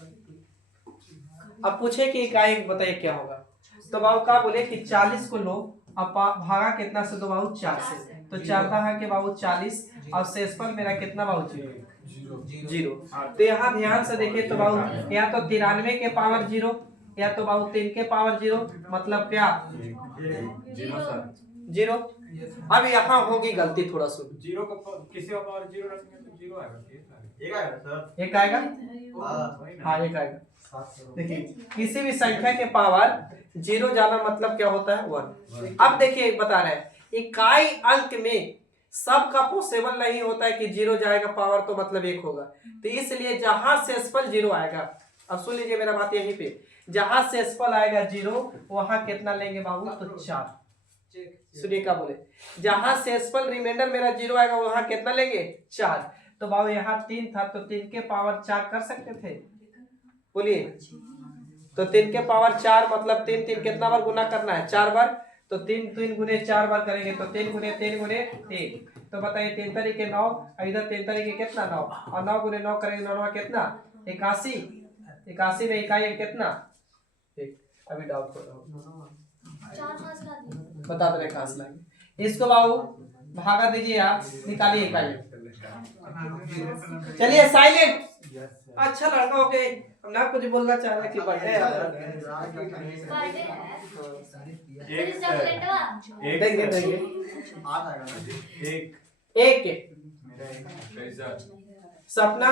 अब पूछे कि इकाई बताइए क्या होगा, तो बाबू का बोले कि 40 को लो अब भागा कितना से दो बाबू 4 से, तो 4 भागा के बाबू 40, और शेषफल मेरा कितना बाबू 0। तो यहाँ ध्यान से देखिए तो बाबू या तो 93 के पावर 0 या तो बाबू 3 के पावर 0, मतलब क्या 0। अब यहाँ होगी गलती थोड़ा सा, 0 का किसी का पावर 0 रखेंगे तो 0 आएगा, एक आएगा सर, एक आएगा, हाँ एक आएगा। देखिए किसी भी संख्या के पावर 0 जाना मतलब क्या होता है 1। अब देखिए बता रहे हैं इकाई अंक में सबका पॉसिबल नहीं होता है कि 0 जाएगा पावर तो मतलब 1 होगा, तो इसलिए जहां शेषफल 0 आएगा, अब सुन लीजिए मेरा बात यहीं पे, जहां शेषफल आएगा 0 वहां कितना लेंगे बाबू, तो 4। सुनिए क्या बोले, जहां शेषफल रिमाइंडर मेरा 0 आएगा वहां कितना लेंगे 4, तो बाबू यहाँ 3 था तो 3 के पावर 4 कर सकते थे, बोलिए, तो 3 के पावर 4 मतलब 3 3 कितना बार गुना करना है 4 बार, तो 3 3 गुने 4 बार करेंगे तो 3 गुने 3 गुने 3, तो बताइए 3 तरीके 9, इधर 3 तरीके कितना 9, और 9 गुने 9 करेंगे 9 कितना 81, 81 में इकाई अंक कितना 1। अभी डाउट कर रहा हूँ, बता दे रहे कहाँ से लाएंगे इसको बाबू, भागा दीजिए आप, निकालिए इकाई। चलिए साइलेंट, अच्छा लड़का हो गए, हम ना कुछ बोलना चाह रहे कि बर्थडे एक सपना,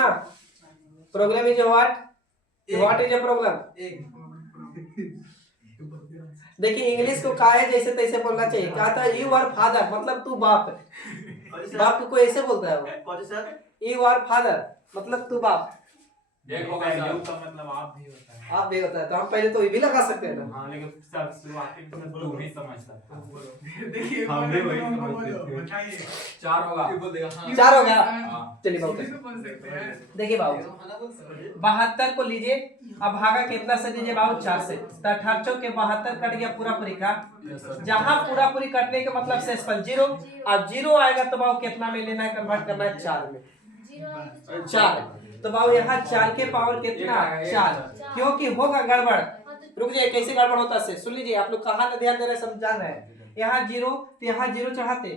program is what is a program. देखिए इंग्लिश को कहा है जैसे तैसे बोलना चाहिए, कहा था यू आर फादर मतलब तू बाप है, बाप को कोई ऐसे बोलता है वो, यू आर फादर मतलब तू बाप, एक होगा यू का मतलब आप भी होता है। आप भी होता है तो हम पहले तो ये भी लगा सकते हैं ना। हाँ लेकिन सब शुरुआती में तू भी समझता था। देखिए हम भी वही बोलो, समझते बोलो, थे। बताइए। 4 होगा बोल देगा हाँ। 4 हो गया। हाँ। चलिए बाबू ये तो बोल सकते हैं। देखिए बाबू 72 को लीजिए, अब भागा कितना से दीजिए बाबू 4 से, तो 18 के 72 कट गया पूरा पूरी का। जहां पूरा पूरी कटने के मतलब शेषफल 0, अब 0 आएगा तो बाबू कितना में लेना है, कन्वर्ट करना है 4 में। 4 तो बाबू यहाँ 4 के पावर कितना 4, क्योंकि होगा गड़बड़। रुक जाइए, कैसे गड़बड़ होता है सुन लीजिए, आप लोग कहाँ ध्यान दे रहे हैं समझा रहे हैं। यहाँ 0 तो यहाँ 0 चढ़ाते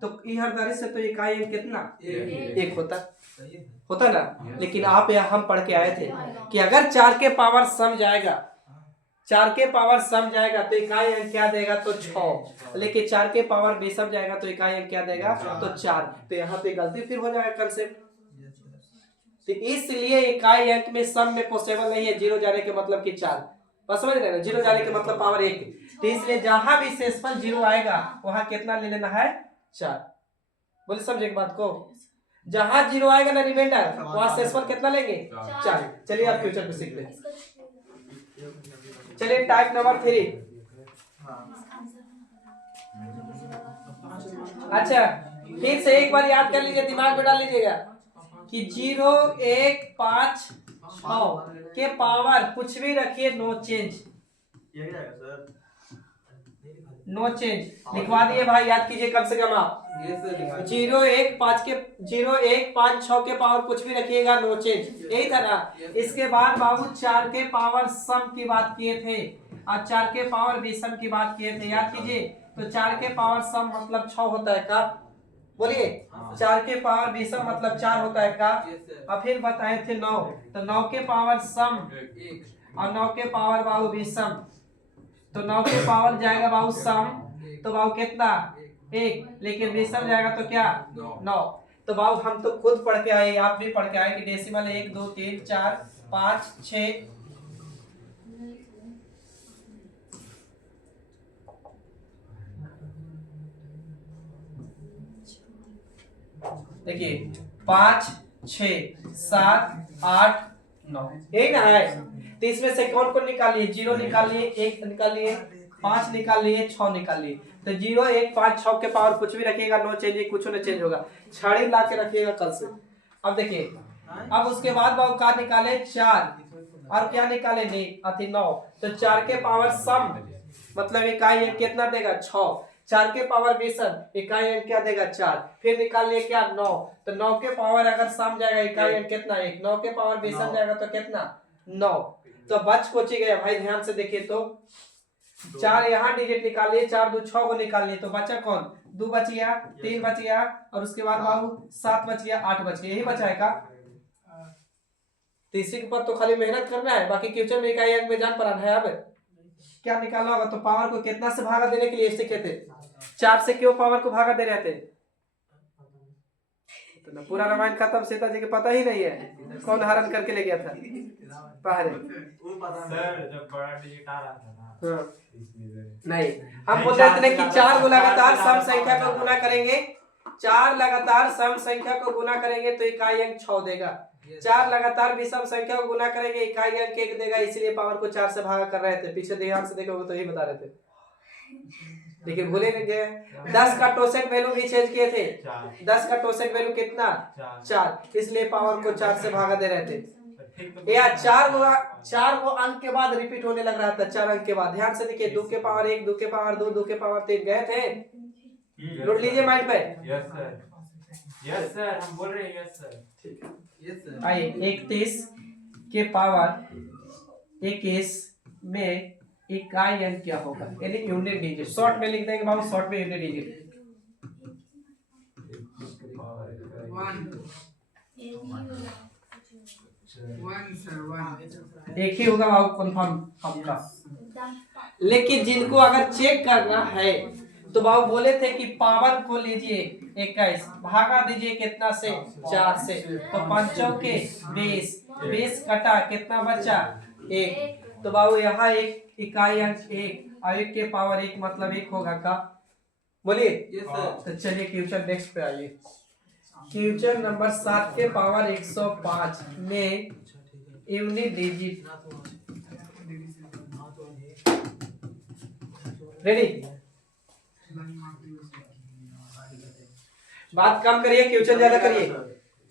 तो इधर दर से तो इकाई कितना 1 होता ना। लेकिन आप यहाँ हम पढ़ के आए थे कि अगर 4 के पावर सम जाएगा, 4 के पावर सम जाएगा तो इकाई अंक क्या देगा तो 6, लेकिन 4 के पावर बेसम जाएगा तो इकाई अंक क्या देगा तो 4। तो यहाँ पे गलती फिर हो जाएगा कंसेप्ट। तो इसलिए इकाई अंक में सम में पॉसिबल नहीं है 0 जाने के मतलब कि 4, बस समझ रहे हैं ना, 0 जाने के मतलब पावर 1। तो इसलिए जहां भी शेषफल 0 आएगा वहां कितना ले लेना है 4। बोले समझे एक बात को, जहां 0 आएगा ना रिमाइंडर वहां शेषफल कितना लेंगे 4। चलिए आप फ्यूचर में सीख लें। चलिए टाइप नंबर 3। अच्छा फिर से एक बार याद कर लीजिए, दिमाग में डाल लीजिएगा कि 0 1 5 6 के पावर कुछ भी रखिए, नो चेंज, नो चेंज लिखवा दिए भाई, याद कीजिए कम से कम आप। 0 1 5 के 0 1 5 6 के पावर कुछ भी रखिएगा, नो चेंज, यही था ना। इसके बाद बाबू 4 के पावर सम की बात किए थे और 4 के पावर विषम की बात किए थे, याद कीजिए। तो 4 के पावर सम मतलब 6 होता है का, बोलिए 4 के पावर विषम मतलब 4 होता है का। और फिर बताए थे 9, तो 9 के पावर सम और 9 के पावर बाबू विषम, तो 9 के पावर जाएगा बाबू सम तो बाबू कितना 1, लेकिन विषम जाएगा तो क्या 9। तो बाबू हम तो खुद पढ़ के आए, आप भी पढ़ के आए कि डेसिमल 1 2 3 4 5 6। देखिए 5 6 7 8 9, यही ना है। तो इसमें से कौन कौन निकालिए, 0 निकालिए, 1 निकालिए, 5 निकालिए, 6 निकालिए। तो 0 1 5 6 के पावर कुछ भी रखिएगा, नो चेंज, कुछ न चेंज होगा, छड़ी ला के रखिएगा कल से। अब देखिए, अब उसके बाद बाबू का निकाले 4 और क्या निकाले नहीं अति 9, तो 4 के पावर सम मतलब इकाई अंक कितना देगा 6, 4 के पावर विषम इकाई अंक क्या देगा 4, फिर निकाल लिए क्या 9, तो 9 के पावर अगर सम जाएगा इकाई अंक कितना 1, 9 के पावर विषम जाएगा तो कितना 9। तो बच कोची गया भाई, ध्यान से देखिए तो 4 यहाँ डिजिट निकालिए, 4 2 6 को निकालिए तो बचा कौन 2 बच गया, 3 बच गया और उसके बाद बाबू 7 बच गया, 8 बच गया, यही बचा है का। तीसरी के पर तो खाली मेहनत करना है, बाकी क्वेश्चन में इकाई अंक में जान पड़ाना है। अब क्या निकालना होगा, तो पावर को कितना से भागा देने के लिए सीखे थे, 4 से क्यों पावर को भागा दे रहे थे। तो पूरा रामायण खत्म, सीता जी के पता ही नहीं है कौन हरण करके ले गया था पहले। सर जब बड़ा डिजिट आ रहा था ना नहीं, हम बोल रहे थे कि 4 को लगातार सम संख्या को गुना करेंगे, 4 लगातार सम संख्या को गुना करेंगे तो इकाई अंक 6 देगा, 4 लगातार विषम संख्या को गुना करेंगे इकाई अंक 1 देगा, इसलिए पावर को 4 से भागा कर रहे थे। पीछे ध्यान से देखोगे तो यही बता रहे थे, लेकिन भूले नहीं गए। 10 का टोसेट वैल्यू भी चेंज किए थे, 10 का टोसेट वैल्यू कितना 4, इसलिए पावर को 4 से भागा दे रहे थे। या 4 को अंक के बाद रिपीट होने लग रहा था, 4 अंक के बाद। ध्यान से देखिए, 2 के पावर 1, 2 के पावर 2, 2 के पावर 3 गए थे, नोट लीजिए माइंड पे। यस सर हम बोल रहे हैं यस सर। ठीक है, आइए 31 के पावर 21 में इकाई अंक क्या होगा, यानी यूनिट डिजिट। शॉर्ट में लिख देंगे बाबू, शॉर्ट में यूनिट डिजिट 1 एक ही होगा बाबू, कंफर्म आपका। लेकिन जिनको अगर चेक करना है तो बाबू बोले थे कि पावर को लीजिए 21 भागा दीजिए कितना से 4 से, तो 5 चौके 20, 20 कटा कितना बचा 1, तो बाबू यहाँ एक इकाई अंक 1 और 1 के पावर 1 मतलब 1 होगा का, बोलिए। तो चलिए क्वेश्चन नेक्स्ट पे आइए। क्वेश्चन नंबर 7 के पावर 105 में यूनिट डिजिट। ना तो हाँ तो रेडी? बात कम करिए, क्वेश्चन ज्यादा करिए।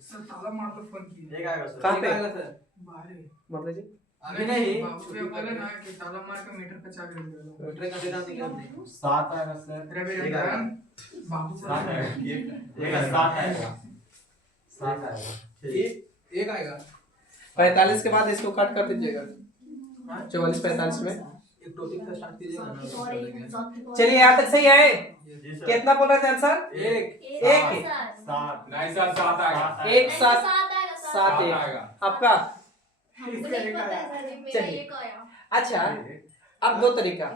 सर ताला मार तो फोन की एक आएगा सर। कहाँ पे? बाहर है। मतलब जी अभी नहीं बाबू भैया बोले ना कि ताला मार के मीटर पे चाबी रख दो। मीटर का देना निकल 7 आएगा सर। रवि एक आएगा। रंजन बाबू 7 आएगा। एक 7 आएगा। 7 आएगा। एक आएगा। 45 के बाद इसको कट कर दीजिएगा। 44 45 में। एक टॉपिक से स्टार्ट कीजिएगा और एक ना। साथ के चलिए यहाँ तक सही है। जी सर। कितना बोल रहे थे आंसर? एक। एक। 7 नहीं सर 7 आएगा। एक सात आएगा 7 एक आएगा। आपका। हमको नहीं पता है सर, मेरा चलिए। एक आया। अच्छा अब दो तरीका।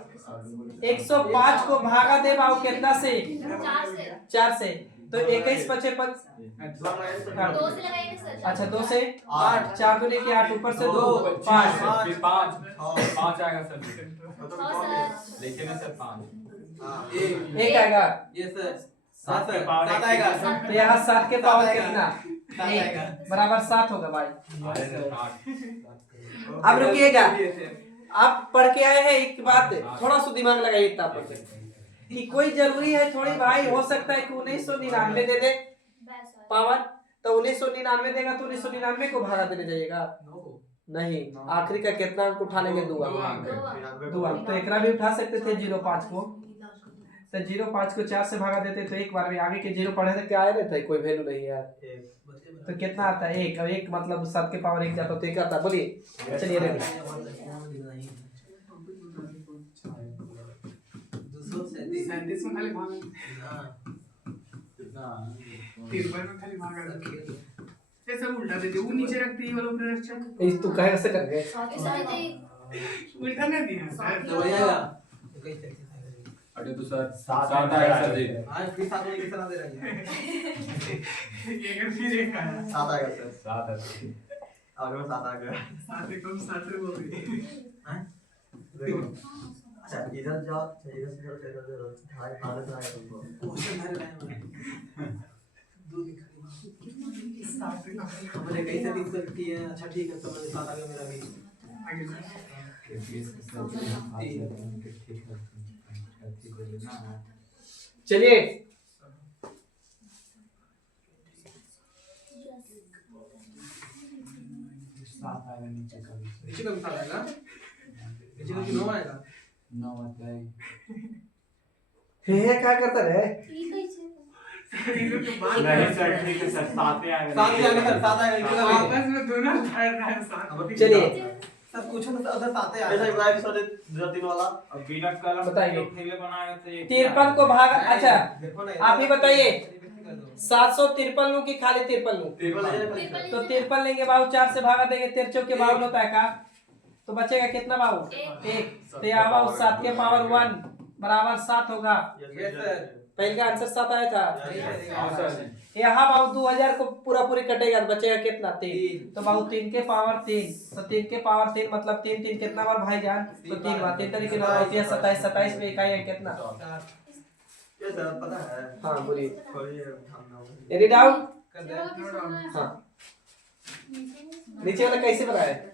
105 को भागा दे बाबू कितना से? 4 से 4 से। तो 21 बचे 5। 2 से लगाएंगे सर। अच्छा 2 से 8, 4 दूनी की 8, ऊपर से 2 5। फिर 5 आएगा सर। 6 सर। देखिए ना सर 5। एक आएगा। ये सर 7 सर के पावर 7 आएगा। तो यहाँ 7 के पावर आएगा। कितना? 7 आएगा। बराबर 7 होगा भाई। अरे सर 8। अब रुकिएगा। आप पढ़ के आए हैं एक बात, थोड़ा सा दिमाग लगाइए इतना पर कि कोई जरूरी है थोड़ी भाई, हो सकता है कि 1999 दे दे पावर, तो 1999 देगा तो 1999 को भागा देने जाइएगा। नहीं, आखिरी का कितना अंक उठा लेंगे? 2 अंक। 2 अंक तो एकरा भी उठा सकते थे 05 को। तो 05 को 4 से भागा देते तो एक बार में आगे के 0 पढ़े थे क्या आए रहता है, कोई वैल्यू नहीं यार। तो कितना आता है? 1। अब 1 मतलब 7 के पावर 1 जाता तो एक आता है। बोलिए चलिए रेडी। 37 में खाली भागा, कितना? 53 में खाली भागा। ये सब उल्टा देते, वो नीचे रखते ही वाला ऊपर रखते। इस तू कहे ऐसे कर गए। उल्टा नहीं दिया सर। तो आएगा। अरे तो सर 7 आएगा सर जी। आज फिर 7 में कितना दे रहा है? एक फिर एक आया। 7 आएगा सर। 7 है। आगे में 7 आ गया। 7 कम 7 हो गई। देखो। अच्छा इधर जाओ, इधर से जाओ, इधर से जाओ। हाय हालत आएगा तुमको। क्वेश्चन हर लाइन दो दिखाई। 7 कम हमने कैसे दिख सकती है? अच्छा ठीक है, समझ 7 आ गया मेरा भी। आगे सर। चलिए नीचे का भी 7 आएगा। नीचे का 9 आएगा। 9 आता है। हे क्या करता रे? नहीं सर ठीक है सर 7 आएगा। 7 आएगा सर, 7 आएगा। आपस में दोनों फायर रहा है 7। चलिए सब कुछ ना उधर 7 आएगा। ऐसा इब्राहिम सर 2-3 वाला। अब बिना कलम बताइए। पहले बनाया तो ये 53 को भागा। अच्छा देखो ना, आप ही बताइए। 753 लूं कि खाली 53 लूं? 53 तो 53 लेंगे बाबू, 4 से भागा देंगे, 13 चौके 52 होता है का? तो बचेगा कितना बाबू? 1। तो यहाँ बाबू 7 के पावर 1 बराबर 7 होगा। Yes sir. पहले का आंसर 7 आया था। हाँ सर। यहाँ बाबू 2000 को पूरा पूरी कटेगा तो बचेगा कितना? 3। तो बाबू 3 के पावर 3, तो 3 के पावर 3 मतलब 3 3 कितना बार भाईजान? तो 3 बार। 3 तरीके ना 27 27 में इकाई है कितना? ये सर पता है। हाँ बोलिए। कोई थामना। Any doubt? कर दे। हाँ नीचे वाला कैसे बनाया है?